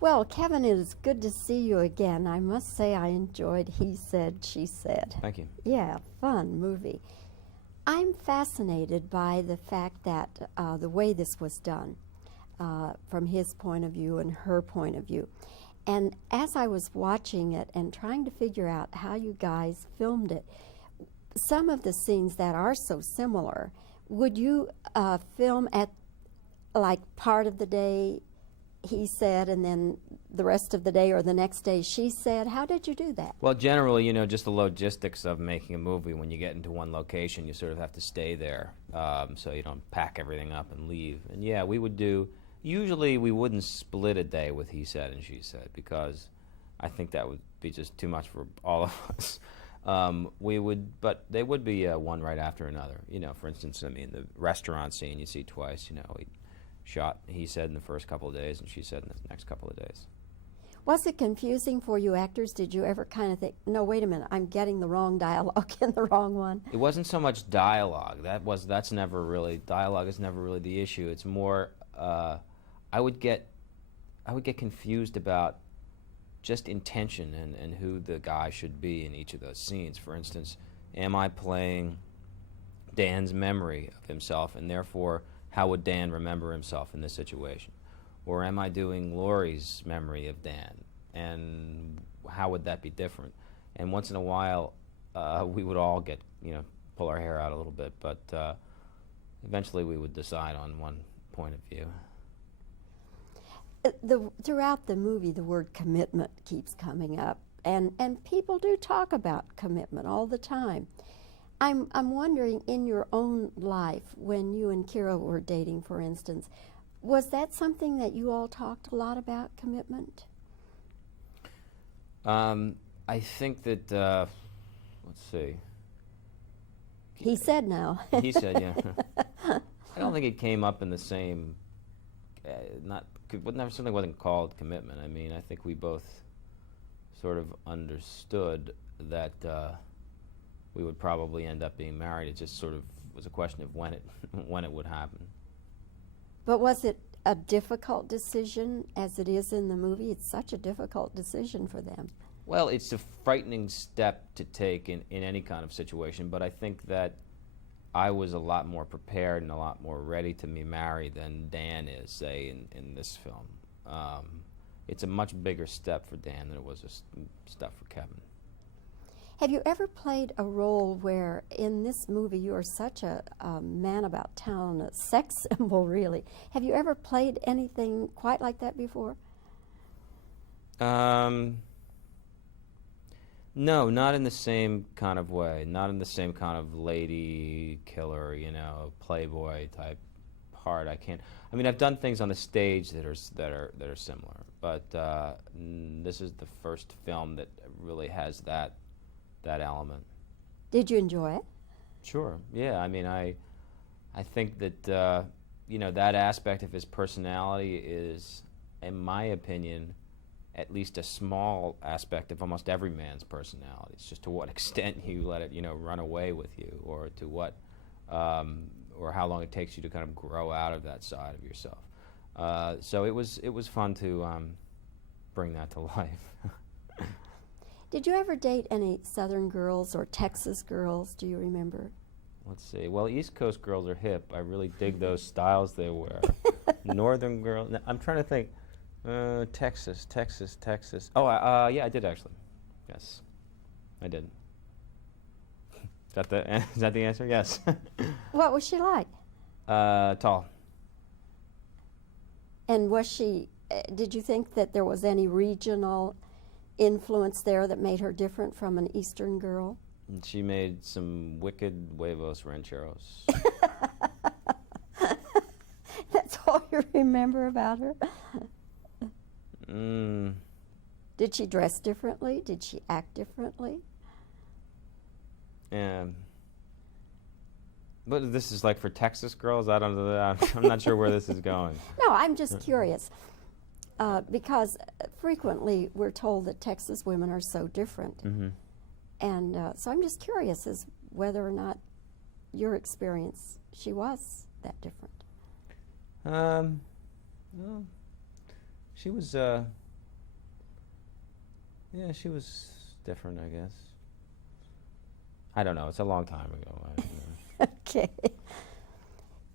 Well, Kevin, it is good to see you again. I must say I enjoyed He Said, She Said. Thank you. Yeah, fun movie. I'm fascinated by the fact that the way this was done, from his point of view and her point of view. And as I was watching it and trying to figure out how you guys filmed it, some of the scenes that are so similar, would you film at like part of the day he said and then the rest of the day or the next day she said? How did you do that? Well, generally, you know, just the logistics of making a movie, when you get into one location, you sort of have to stay there, so you don't pack everything up and leave. And yeah, we would do, usually we wouldn't split a day with he said and she said, because I think that would be just too much for all of us. We would, but they would be one right after another. You know, for instance, I mean, the restaurant scene you see twice, you know, we shot he said in the first couple of days and she said in the next couple of days. Was it confusing for you actors? Did you ever kind of think, no, wait a minute, I'm getting the wrong dialogue in the wrong one? It wasn't so much dialogue. That's never really, dialogue is never really the issue. It's more, I would get confused about just intention and who the guy should be in each of those scenes. For instance, am I playing Dan's memory of himself, and therefore how would Dan remember himself in this situation? Or am I doing Lorie's memory of Dan, and how would that be different? And once in a while, we would all get, you know, pull our hair out a little bit, but eventually we would decide on one point of view. Throughout the movie, the word commitment keeps coming up, and people do talk about commitment all the time. I'm wondering, in your own life, when you and Kira were dating, for instance, was that something that you all talked a lot about, commitment? I think that, let's see. He said no. He said, yeah. I don't think it came up in the same, certainly wasn't called commitment. I mean, I think we both sort of understood that we would probably end up being married. It just sort of was a question of when it would happen. But was it a difficult decision, as it is in the movie? It's such a difficult decision for them. Well, it's a frightening step to take in any kind of situation, but I think that I was a lot more prepared and a lot more ready to be married than Dan is, say, in this film. It's a much bigger step for Dan than it was a step for Kevin. Have you ever played a role where, in this movie, you are such a man about town, a sex symbol, really? Have you ever played anything quite like that before? No, not in the same kind of way. Not in the same kind of lady killer, you know, playboy type part. I mean, I've done things on the stage that are similar, but this is the first film that really has that element. Did you enjoy it? Sure. Yeah. I mean, I think that you know, that aspect of his personality is, in my opinion, at least a small aspect of almost every man's personality. It's just to what extent you let it, you know, run away with you, or to what, or how long it takes you to kind of grow out of that side of yourself. So it was fun to bring that to life. Did you ever date any Southern girls or Texas girls? Do you remember? Let's see. Well, East Coast girls are hip. I really dig those styles they wear. Northern girls. I'm trying to think. Texas. Oh, yeah, I did actually. Yes, I did. Is that the answer? Yes. What was she like? Tall. And was she? Did you think that there was any regional influence there that made her different from an Eastern girl? And she made some wicked huevos rancheros. That's all you remember about her? Did she dress differently? Did she act differently? But this is like for Texas girls? I don't know. I'm not sure where this is going. No, I'm just curious. Because frequently we're told that Texas women are so different. Mm-hmm. And so I'm just curious as whether or not your experience, she was that different. Well, she was Yeah, she was different, I guess. I don't know. It's a long time ago. I don't know. Okay.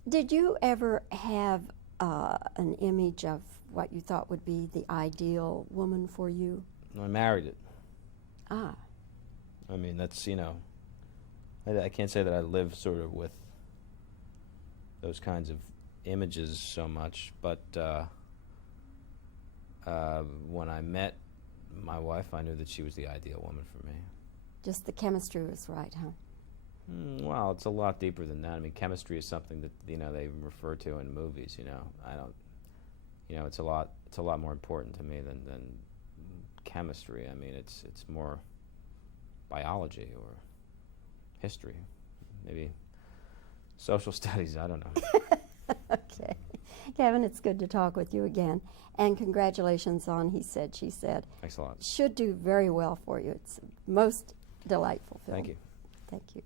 Did you ever have an image of what you thought would be the ideal woman for you? I married it. Ah, I mean, that's, I can't say that I live sort of with those kinds of images so much, but when I met my wife, I knew that she was the ideal woman for me. just the chemistry was right, huh? Well, it's a lot deeper than that. I mean, chemistry is something that they refer to in movies. I don't. It's a lot more important to me than chemistry. I mean, it's more biology or history, maybe social studies. I don't know. Okay. Kevin, it's good to talk with you again. And congratulations on He Said, She Said. Thanks a lot. Should do very well for you. It's most delightful film. Thank you. Thank you.